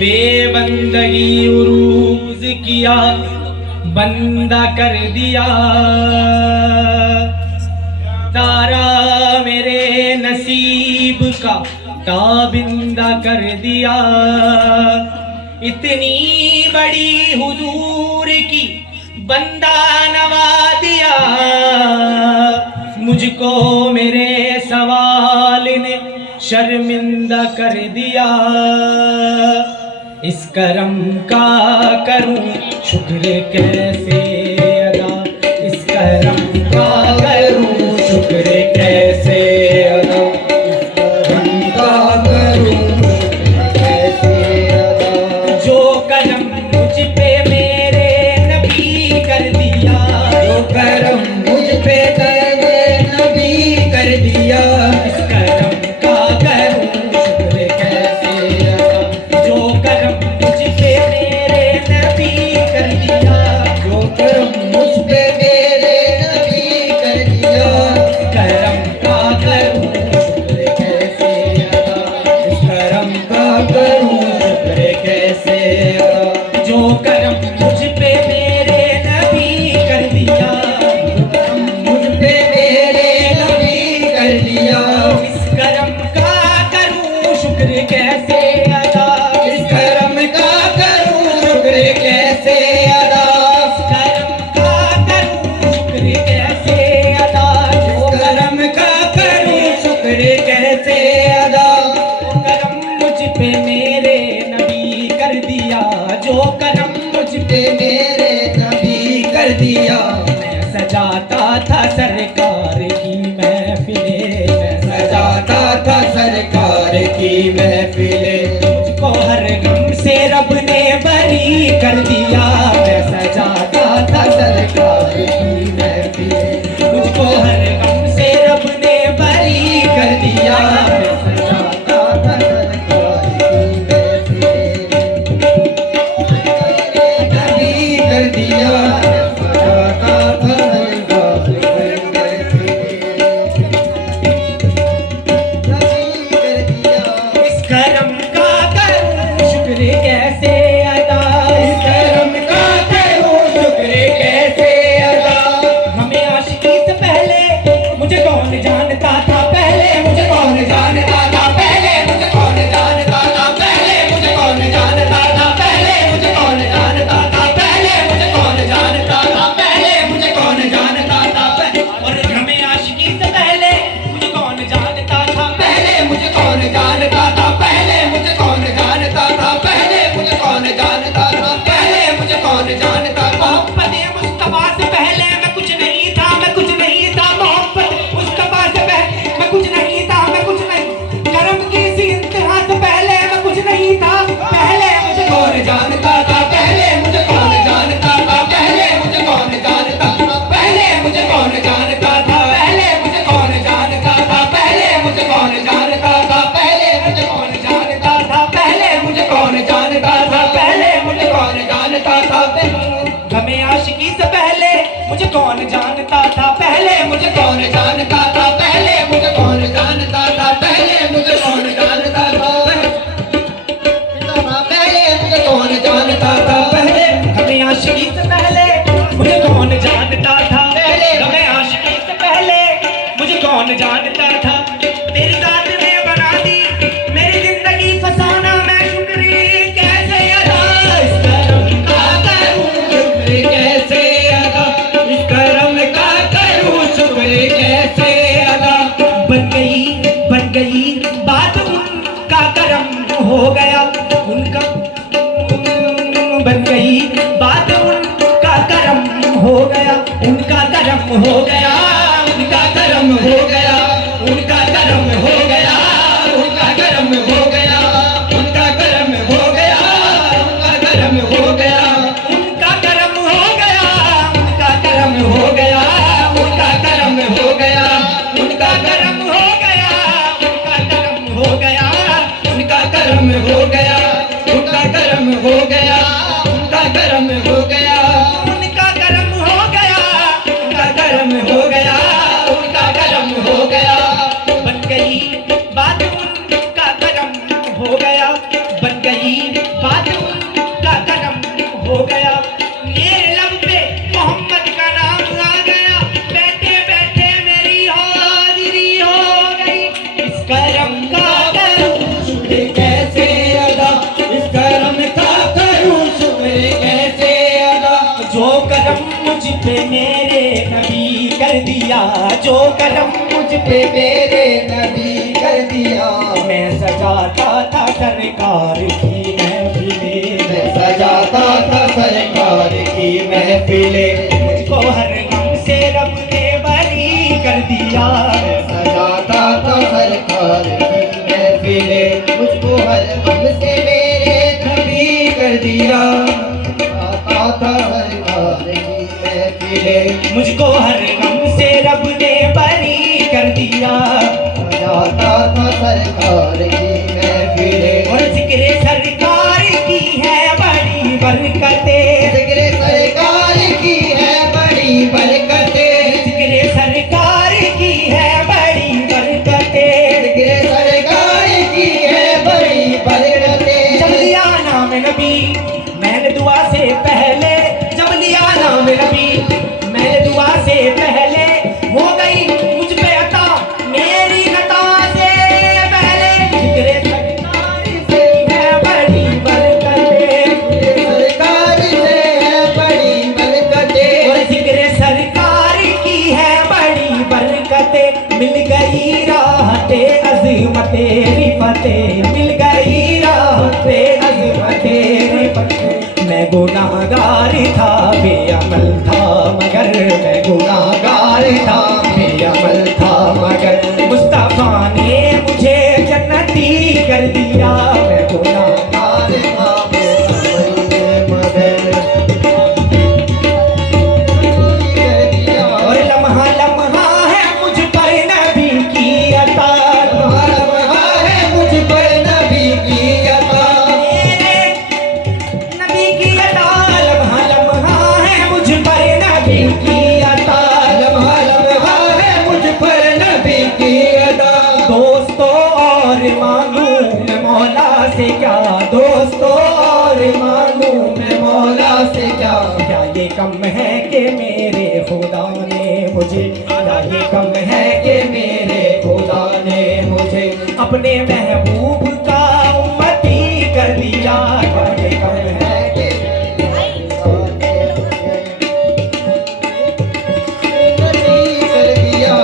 बेबंदगी उरूज किया, बंदा कर दिया। तारा मेरे नसीब का ताबिंदा कर दिया। इतनी बड़ी हुजूर की बंदा नवा दिया। मुझको मेरे सवाल ने शर्मिंदा कर दिया। इस करम का करूं शुक्र कैसे अदा, इस करम का करूं शुक्र कैसे अदा, इस करम का करूं शुक्र कैसे अदा। जो करम मुझ पे मेरे नबी कर दिया, जो करम मुझ पे मेरे नबी कर दिया। इस करम का करूं शुक्र कैसे अदा, जो करम मुझ पे मेरे नबी कर दिया, जो करम मुझ पे मेरे नबी कर दिया। करम का करूं शुक्र कैसे अदा, इस करम का करूं शुक्र कैसे अदा। जो करम मुझ पे मेरे नबी कर दिया, मुझ पे मेरे नबी कर दिया। इस करम का करूं शुक्र कैसे अदा, इस करम का करूं शुक्र कैसे अदा। इस करम का करूं शुक्र कैसे अदा, जो करम का करूं शुक्र कैसे अदा। जो करम मुझ पे मेरे नबी कर दिया, जो करम मुझ पे मेरे नबी कर दिया। मैं सजाता था सरकार की महफिलें, मैं सजाता था सरकार की महफिलें। मुझको हर गम से रब ने बरी कर दिया। मैं सजाता था सरकार की महफिलें, मुझको हर गम से रब ने बरी कर दिया। मैं सजाता था सरकार की महफिलें, नबी कर दिया। इस करम का करूं शुक्र कैसे अदा, इस करम का मेरे नबी कर दिया, जो करम मुझ पे मेरे नबी कर दिया। मैं सजाता था सरकार की महफिलें, मैं सजाता था सरकार की महफिलें। मुझको हर गम से रब ने बरी कर दिया। मैं सजाता था सरकार की महफिलें, मुझको हर गम से मेरे नबी कर दिया। आता था सरकार की महफिलें, मुझको हर गम से रब ने बरी कर दिया। सजाता था सरकार की महफिलें, और जिक्र सरकार की है बड़ी बरकतें, जिक्र सरकार की है बड़ी बरकतें, जिक्र सरकार की है बड़ी बरकतें, जिक्र सरकार की है बड़ी बरकतें। जब लिया नाम नबी मैंने दुआ से पहले, जब लिया नाम नबी मैंने दुआ से पहले, हो गई मुझ पे अता मेरी अता से पहले। जिक्र सरकार से है बड़ी बरकतें, सरकार से है बड़ी बरकतें, और जिक्र सरकार की है बड़ी बरकतें। मिल गई राहते अज़मते रिफ़ते, मिल गई राहते अज़मते रिफ़ते। मैं गुनाहगार था बेअमल था मगर, मैं गुनाहगार था बेअमल था मगर, मुस्तफा ने मुझे जन्नती कर दिया। मैं गुनाहगार था बेअमल मगर, और लम्हा लम्हा है मुझ पर नबी की अता, लम्हा लम्हा है मुझ पर नबी की अता, नबी की अता। लम्हा लम्हा है मुझ पर नबी की अता, लम्हा लम्हा है मुझ पर नबी की अता। दोस्तों और मांगू मैं मौला से क्या, दोस्तों और मांगू मैं मौला से क्या। क्या ये कम है कि मेरे खुदा ने मुझे, क्या ये कम है कि मेरे खुदा ने मुझे अपने महबूब का उम्मती कर दिया। क्या ये कम है कि कर दिया।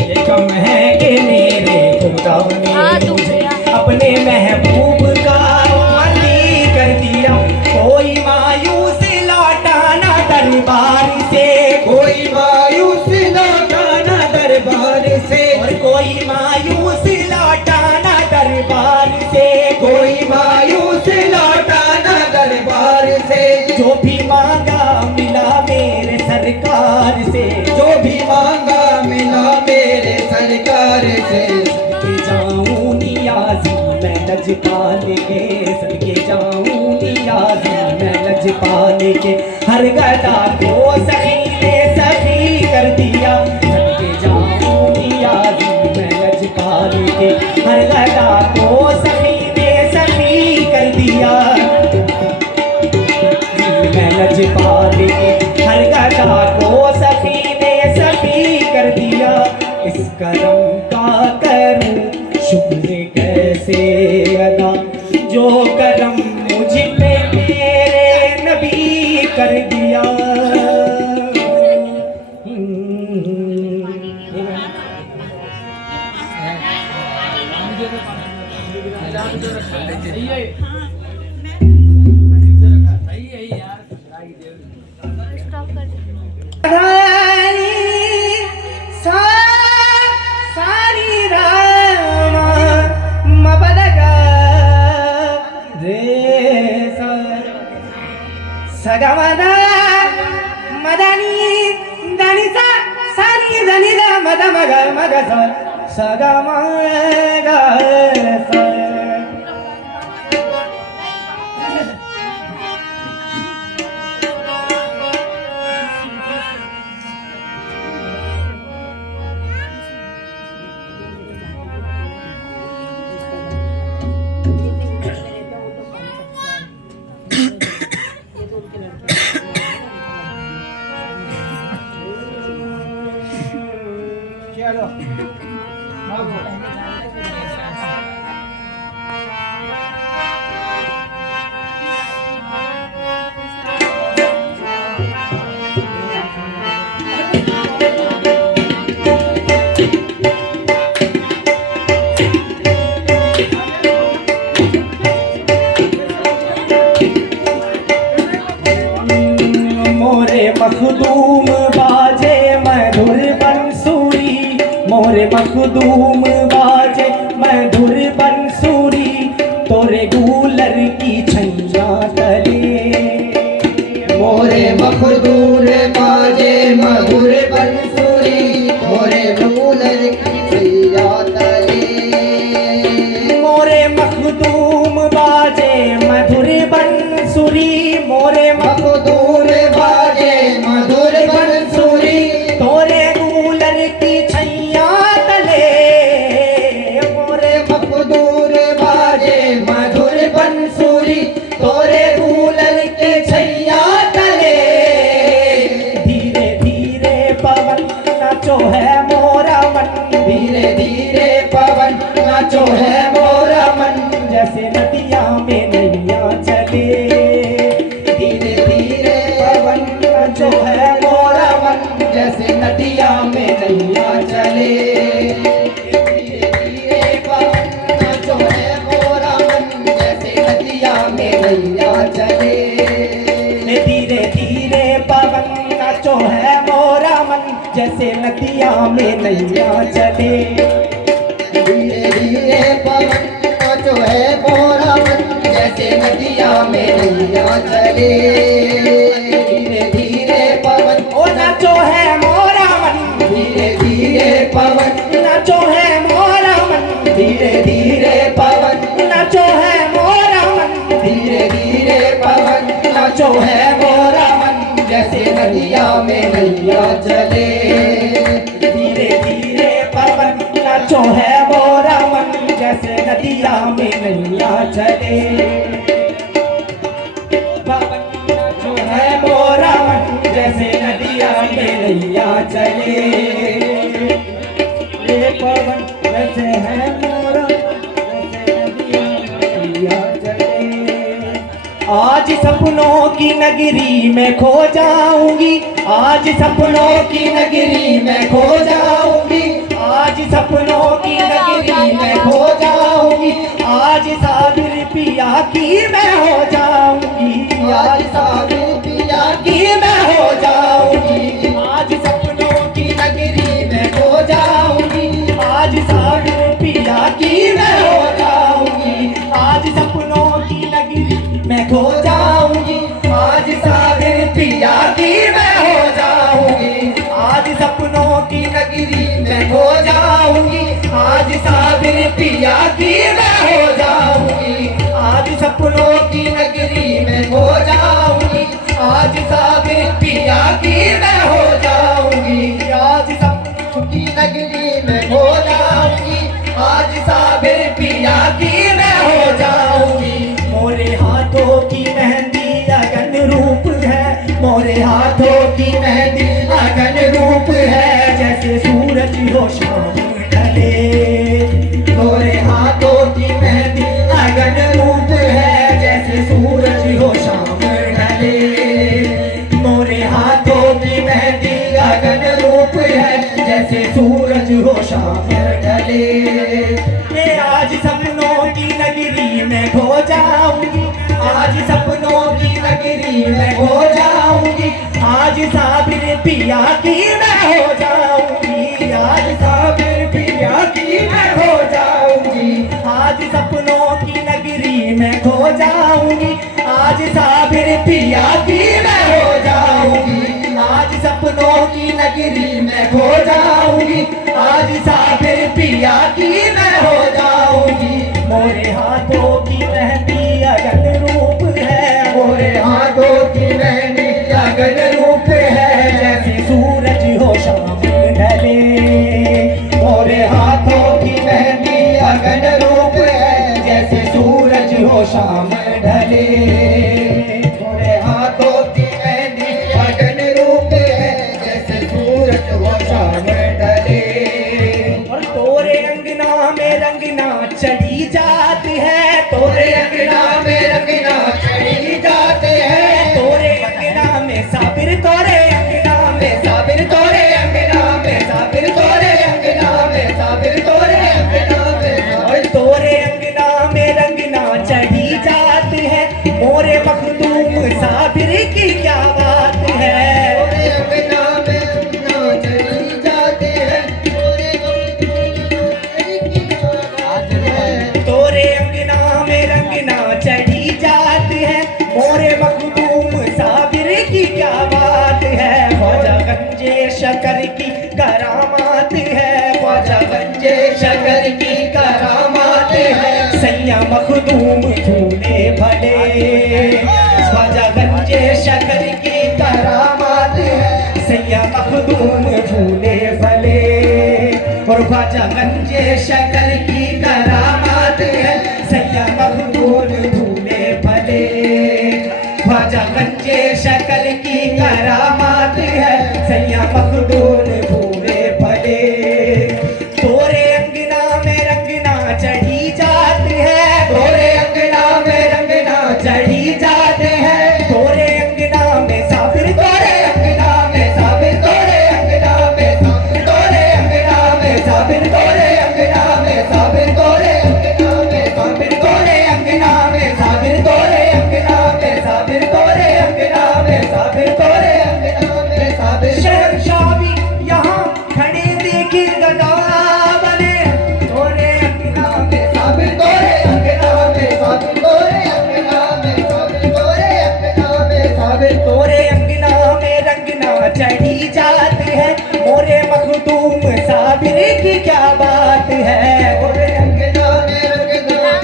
ये कम है कि मेरे खुदा ने मुझे अपने महबूब का उम्मती कर दिया। कोई मायूस लौटा ना दरबार से, कोई मायूस लौटा ना दरबार से, और कोई मायूस लौटा ना दरबार से, कोई मायूस लौटा ना दरबार से। जो भी मांगा मिला मेरे सरकार से, जो भी मांगा मिला मेरे सरकार से। सदके जाऊं नियाज़ी मैं लजपाल के, सदके जाऊं नियाज़ी मैं लजपाल के। हर गदा को सखी ने सखी कर दिया। सदके जाऊं नियाज़ी मैं लजपाल के, हर गदा को सखी ने सखी कर दिया। मैं लजपाल के, हर गदा को सखी ने सखी कर दिया। इस करम का करूं शुक्र कैसे अदा, जो करम मुझ पे मेरे नबी कर दिया। सारी रामा मबलगा रे सगमदा मदनी दनि सा सानी दनि दा मद मग मग सगमगा सा। मखदूम बाजे मधुर बंसुरी, तोरे गूलर की छैया तले। मोरे मखदूर बाजे मधुर बंसुरी, मोरे गूलर की छैया तले। मोरे मखदूम बाजे मधुर बंसुरी, मोरे मखदूर बाजे मधुर बंसुरी, तोरे गूलर की छैया तले। मोरे मखदूर बाजे मधुर बंसुरी, तोरे गूलर की छैया तले। धीरे धीरे पवन नाचो है मोरा मन, धीरे धीरे पवन नाचो है मोरा मन, जैसे नदिया में नैया चले। धीरे धीरे पवन नाचो है मोरा मन, जैसे नदिया में नैया चले। धीरे धीरे पवन नाचो है मोरा मन, जैसे नदिया में नैया चले। धीरे धीरे पवन नाचो है मोरा मन, जैसे नदिया में नैया चले। धीरे धीरे पवन नाचो है मोरा मन, जैसे नदिया में नैया चले। धीरे धीरे पवन ओ नाचो है मोरा मन, धीरे धीरे पवन नाचो है मोरा मन, धीरे धीरे पवन नाचो है मोरा मन, धीरे धीरे पवन नाचो है मोरा मन, जैसे नदिया में नैया चले। धीरे धीरे पवन नाचो है मोरा मन, जैसे नदिया में नैया चले। पवन नाचो है मोरा मन, जैसे नदिया में नैया चले। ये पवन जैसे है मोरा, जैसे नदिया में नैया चले। आज सपनों की नगरी में खो जाऊंगी, आज सपनों की नगरी में खो जाऊंगी, आज सपनों की नगरी में खो जाऊंगी, आज साबिर पिया की मैं हो जाऊंगी, आज साबिर पिया की मैं हो जाऊंगी, आज सपनों की नगरी में खो जाऊंगी, आज साबिर पिया की मैं हो जाऊंगी, आज सपनों की नगरी मैं खो जाऊंगी, आज साबिर पिया की मैं हो जाऊंगी, आज सपनों की नगरी में खो जाऊंगी, आज साबिर पिया की मैं हो जाऊंगी, आज सपनों की नगरी में खो जाऊंगी, आज साबिर पिया की मैं हो जाऊंगी, आज सपनों की नगरी में खो जाऊंगी, आज साबिर पिया की मैं हो जाऊंगी। मोरे हाथों की मेहंदी अगन रूप है, मोरे हाथों की मेहंदी अगन रूप है, जैसे सूरज हो शाम ढले। मोरे हाथों की मेहंदी अगन रूप है, जैसे सूरज हो शाम ढले। मोरे हाथों की मेहंदी अगन रूप है, जैसे सूरज हो शाम ढले। मैं आज सपनों की नगरी में खो जाऊंगी, आज सपनों की नगरी में खो जाऊंगी, आज साबिर पिया की मैं हो जाऊंगी, आज साबिर पिया की मैं हो जाऊंगी, आज सपनों की नगरी में खो जाऊंगी, आज साबिर पिया की मैं हो जाऊंगी, आज सपनों की नगरी में खो जाऊंगी, आज साबिर पिया की मैं हो जाऊंगी। मोरे हाथों की मेहंदी अगन रूप है, मोरे हाथों की मेहंदी अगन रूप है, जैसे सूरज हो शाम ढले। मोरे हाथों की मेहंदी अगन रूप है, जैसे सूरज हो शाम ढले। मोरे हाथों की मेहंदी अगन रूप है, जैसे सूरज हो शाम ढले। और तोरे अंगना में रंगना चढ़ी जाती है, शकर की करामात है सैया मखदूम फूले भले, ख्वाजा गंजे शकर की करामात है सैया मखदूम फूले भले, और ख्वाजा गंजे शकर की करामात है सैया मखदूम फूले भले, ख्वाजा गंजे शकर की करामात है सैया मखदूम फूले भले। तोरे अंगना में रंगना चढ़ी जाती है, तोरे अंगना में रंगना चढ़ी जाते हैं, तोरे अंगना में साबिर तोरे अंगना में साबिर तोरे अंगना में साबिर तोरे अंगना में साबिर तोरे अंगना में साबिर तोरे अंगना में साबिर तोरे अंगना में साबिर तोरे अंगना में साबिर तोरे अंगना में साबिर तोरे अंगना में साबिर शहंशाह भी यहाँ खड़े देखी गदा बने, तोरे अंगना में साबिर तोरे अंगना में साबिर तोरे अंगना में साबिर तोरे अंगना में साबिर तोरे अंगना में रंगना चढ़ी जाती है, मोरे मखदूम साबिर की क्या बात है। तोरे अंगना में रंगना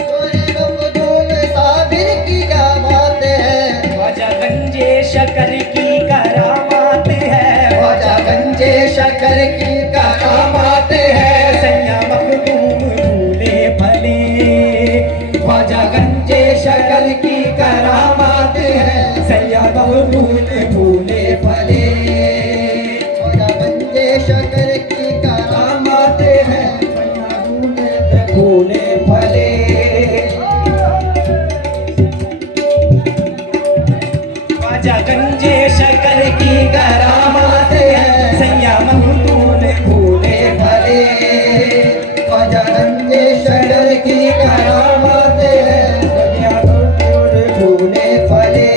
तोरे मखदूम साबिर की क्या बात है। ख्वाजा गंजे शकर की करामात है, ख्वाजा गंजे शकर की करामात है सैया मखदूम फूले भले, ख्वाजा गंजे शकर की करामात है सैया मखदूम फूले फले ख्वाजा गंजे शकर की करामात है फूले फले ख्वाजा गंजे शकर की करामात है सैया मखदूम फूले फले ख्वाजा गंजे शकर की करामात है फूले फले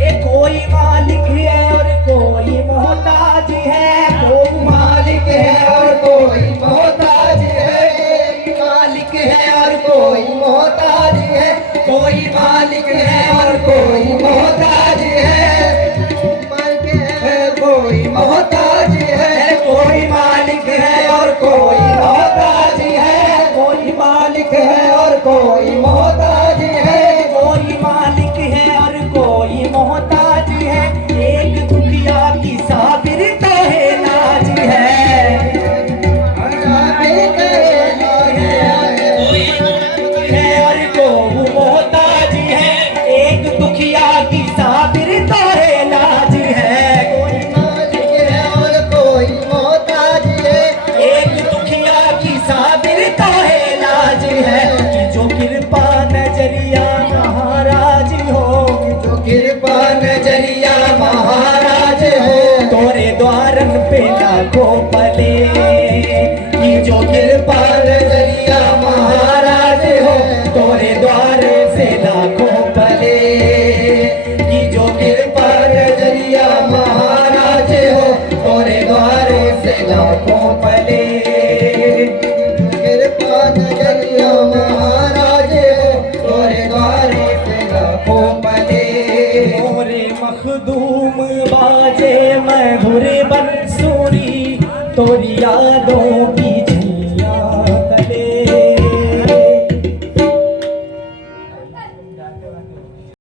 ये कोई मालिक है और कोई मोहताज है, कोई मालिक है और कोई मोहताज है मालिक है और कोई मोहताज है कोई मालिक है और कोई मोहताज है मालिक है कोई मोहताज है कोई मालिक है और कोई मोहताज है कोई मालिक है और कोई मोहताज है कोई मालिक है और कोई मोहताज है, एक दुखिया की साबिर तो है नाज है। है और कोई मोहताज है, एक दुखिया की साबिर तो है नाज है। कोई मालिक है और कोई मोहताज है एक दुखिया की साबिर तो है नाज है, कि जो कृपा नजरिया महाराज हो, जो कृपा नजरिया महाराज हो तोरे द्वारन पे लाखों पले, कि जो कृपा नजरिया महाराज हो तोरे द्वार से लाखों पले, कि जो कृपा नजरिया महाराज हो तोरे द्वार से लाखों पले कृपा नजरिया महाराज हो तोरे द्वार से लाखों पले मोरे मखदूम बाजे मधुर बंसुरी, तोरी यादों की